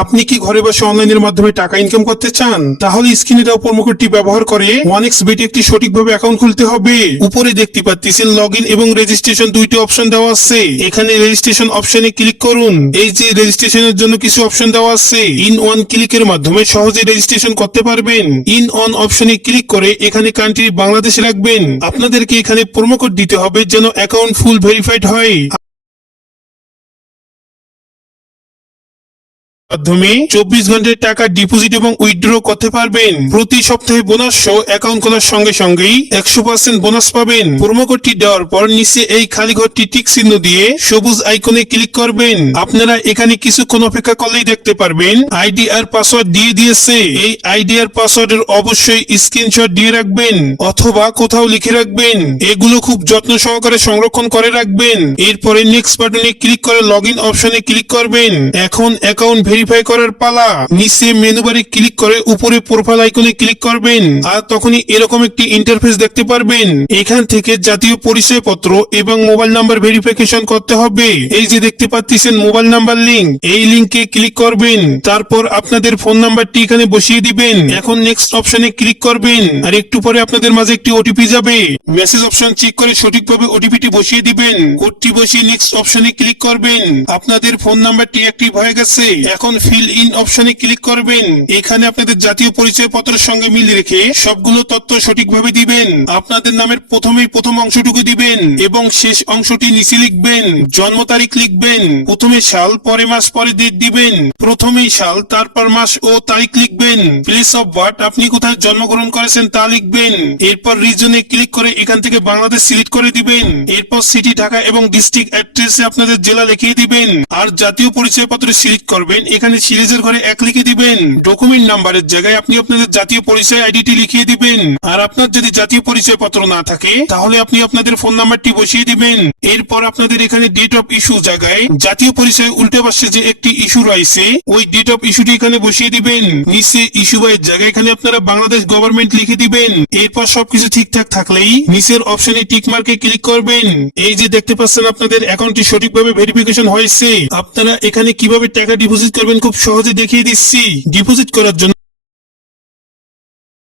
আপনি কি ঘরে বসে অনলাইনের মাধ্যমে টাকা ইনকাম করতে চান? তাহলে স্ক্রিনে দেওয়া প্রোমো কোডটি ব্যবহার করে 1xBet একটি সঠিকভাবে অ্যাকাউন্ট খুলতে হবে। উপরে দেখতে পাচ্ছেন লগইন এবং রেজিস্ট্রেশন দুইটি অপশন দেওয়া আছে। এখানে রেজিস্ট্রেশন অপশনে ক্লিক করুন। এই যে রেজিস্ট্রেশনের জন্য কিছু অপশন দেওয়া আছে, ইন ওয়ান ক্লিকের মাধ্যমে সহজে রেজিস্ট্রেশন করতে পারবেন। ইন অন অপশনে ক্লিক করে এখানে কান্ট্রি বাংলাদেশ রাখবেন। আপনাদেরকে এখানে প্রোমো কোড দিতে হবে যেন অ্যাকাউন্ট ফুল ভেরিফাইড হয়। মাধ্যমে 24 ঘন্টায় টাকা ডিপোজিট এবং উইথড্র করতে পারবেন। প্রতি সপ্তাহে বোনাস সহ অ্যাকাউন্ট খোলার সঙ্গে সঙ্গেই 100% বোনাস পাবেন। প্রোমো কোডটি দেওয়ার পর নিচে এই খালি ঘরটি টিক চিহ্ন দিয়ে সবুজ আইকনে ক্লিক করবেন। আপনারা এখানে কিছুক্ষণ অপেক্ষা করলেই দেখতে পারবেন আইডি আর পাসওয়ার্ড দিয়ে দিয়েছে। এই আইডি আর পাসওয়ার্ডের অবশ্যই স্ক্রিনশট দিয়ে রাখবেন অথবা কোথাও লিখে রাখবেন। এগুলো খুব যত্ন সহকারে সংরক্ষণ করে রাখবেন। এরপরে নেক্সট বাটনে ক্লিক করে লগইন অপশনে ক্লিক করবেন। এখন অ্যাকাউন্ট ভেরিফাই করার পালা। নিচে মেনু বারে ক্লিক করে উপরে প্রোফাইল আইকনে ক্লিক করবেন আর তখনই এরকম একটি ইন্টারফেস দেখতে পারবেন। এখান থেকে জাতীয় পরিচয়পত্র এবং মোবাইল নাম্বার ভেরিফিকেশন করতে হবে। এই যে দেখতে পাচ্ছেন মোবাইল নাম্বার লিংক, এই লিংকে ক্লিক করবেন। তারপর আপনাদের ফোন নাম্বারটি এখানে বসিয়ে দিবেন। এখন নেক্সট অপশনে ক্লিক করবেন আর একটু পরে আপনাদের মাঝে একটি ওটিপি যাবে। মেসেজ অপশন চেক করে সঠিকভাবে ওটিপিটি বসিয়ে দিবেন। কোডটি বসিয়ে নেক্সট অপশনে ক্লিক করবেন। আপনাদের ফোন নাম্বারটি অ্যাক্টিভ হয়ে গেছে। এখন ফিল ইন অপশনে ক্লিক করবেন। এখানে আপনাদের জাতীয় পরিচয়পত্রের সঙ্গে মিল রেখে সবগুলো তথ্য সঠিকভাবে দিবেন। আপনাদের নামের প্রথম অংশটুকু দিবেন এবং শেষ অংশটি নিচে লিখবেন। জন্ম তারিখ লিখবেন। প্রথমে সাল, পরে মাস, পরে ডেট দিবেন। প্রথমেই সাল, তারপর মাস ও তারিখ লিখবেন। প্লেস অফ বার্থ, আপনি কোথায় জন্মগ্রহণ করেছেন তা লিখবেন। এরপর রিজনে ক্লিক করে এখান থেকে বাংলাদেশ সিলেক্ট করে দিবেন। এরপর সিটি ঢাকা এবং ডিস্ট্রিক্ট অ্যাড্রেসে আপনাদের জেলা লিখিয়ে দিবেন আর জাতীয় পরিচয়পত্র সিলেক্ট করবেন। এখানে সিরিজের ঘরে 1 লিখে দিবেন। ডকুমেন্ট নাম্বারের জায়গায় আপনি আপনাদের জাতীয় পরিচয় আইডিটি লিখিয়ে দিবেন। আর আপনার যদি জাতীয় পরিচয়পত্র না থাকে তাহলে আপনি আপনাদের ফোন নাম্বারটি বসিয়ে দিবেন। এরপর আপনাদের এখানে ডেট অফ ইস্যু জায়গায় জাতীয় পরিচয় উল্টে পাশে যে একটি ইস্যু রয়েছে ওই ডেট অফ ইস্যুটি এখানে বসিয়ে দিবেন। নিচে ইস্যু বাইয়ের জায়গায় এখানে আপনারা বাংলাদেশ গভর্নমেন্ট লিখে দিবেন। এরপর সবকিছু ঠিকঠাক থাকলেই নিচের অপশনে টিক মার্কে ক্লিক করবেন। এই যে দেখতে পাচ্ছেন আপনাদের অ্যাকাউন্টটি সঠিকভাবে ভেরিফিকেশন হয়েছে। আপনারা এখানে কিভাবে টাকা ডিপোজিট করবেন খুব সহজে দেখিয়ে দিচ্ছি। ডিপোজিট করার জন্য